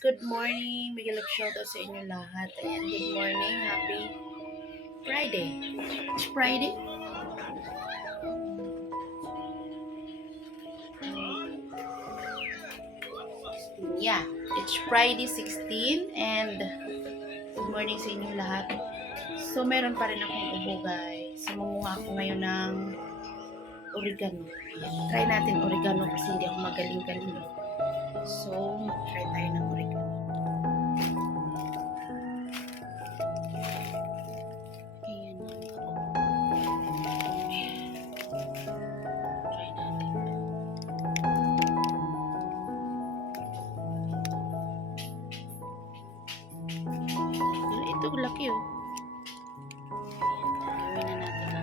good morning. Bigyan lang shoutout sa inyo lahat. Ayan, good morning. Happy Friday. It's Friday. Yeah, it's Friday 16 and good morning sa inyo lahat. So, meron pa rin akong ubo guys. Manguha ako ngayon ng oregano. Ayan, try natin oregano kasi hindi ako magaling-galing. So, try tayo ng oregano. Ito, laki oh. Gawin na natin na.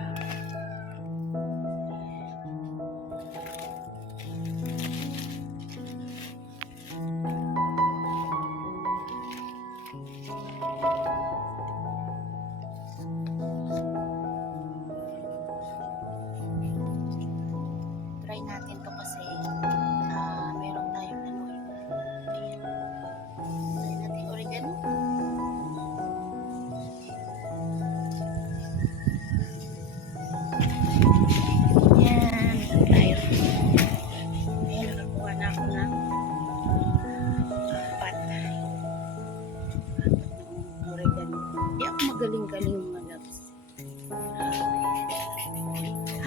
Try natin to kasi meron tayong ano. Ayan. Try natin oregano. Yan, tayo. Ayan, nakakuha na ako ng apat ng oregano. Hindi ako magaling-galing mga loves.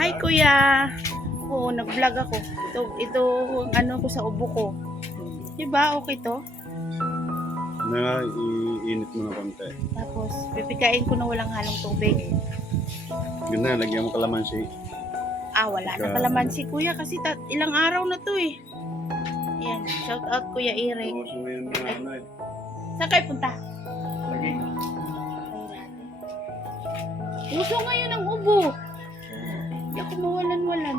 Hi kuya! Oo, nag-vlog ako. Ito ano ko sa ubo ko. Diba? Okay to? Na iinit mo na konti. Tapos, pipikain ko na walang halong tubig. Yun na, lagyan mo kalamansi. Wala na kalamansi kuya kasi ilang araw na to eh. Ayan, shout out kuya Eric. Oo, so yun na ano eh. Saan kayo punta? Lagi. Uso ngayon ang ubo. Hindi ako mawalan-walan.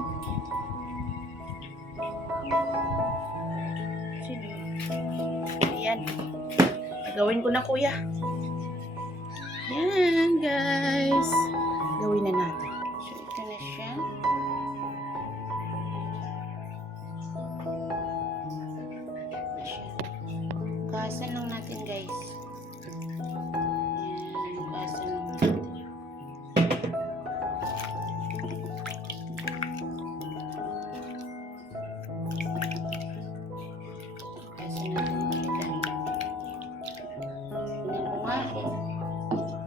Ayan. Gawin ko na kuya. Yan guys. Gawin na natin. So ito na siya. Gasan lang natin guys. Yan. Gasan lang natin. Gasan natin.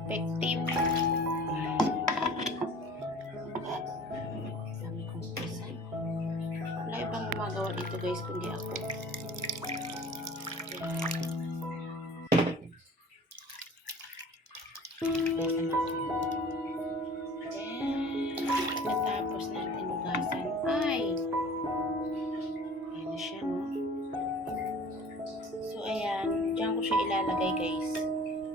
Effective. Sabi kong isa. Wala ibang gumagawa dito guys kundi ako. Natapos natin hugasan. Ayan na siya, no? So, ayan. Diyan ko siya ilalagay guys.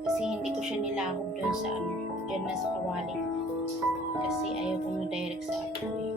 Kasi hindi ko siya nilahog doon sa ano, dyan na sa kawali. Kasi ayaw ko mo direct sa ako eh.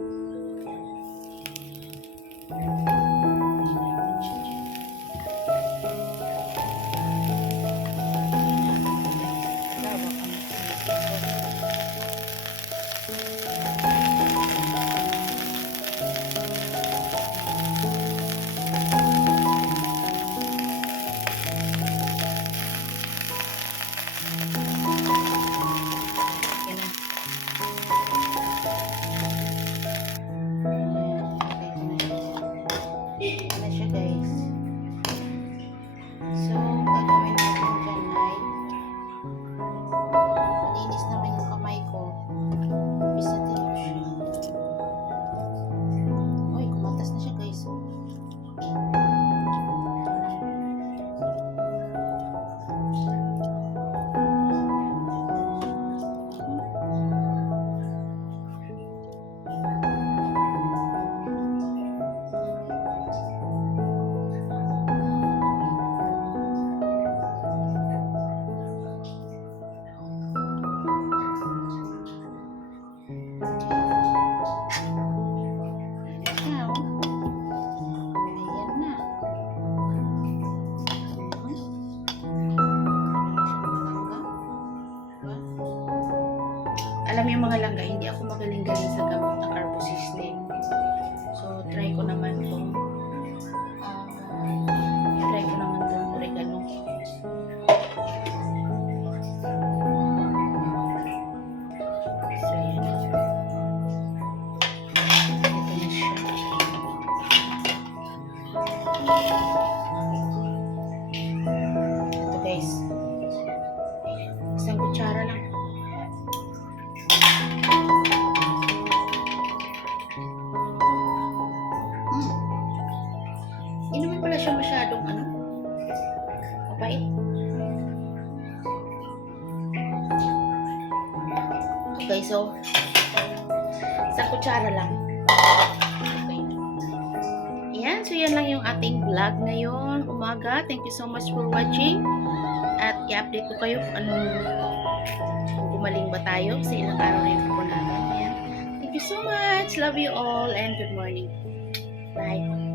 Alam yung mga langga, hindi ako magaling-galing sa gamot na carbo system. So, try ko naman itong oregano. masyadong ano, mapait. Okay, so isang kutsara lang. Okay. Ayan, so yan lang yung ating vlog ngayon, umaga. Thank you so much for watching. At i-update ko kayo kung kung gumaling ba tayo sa ilang araw na yung po namin. Ayan. Thank you so much. Love you all and good morning. Bye.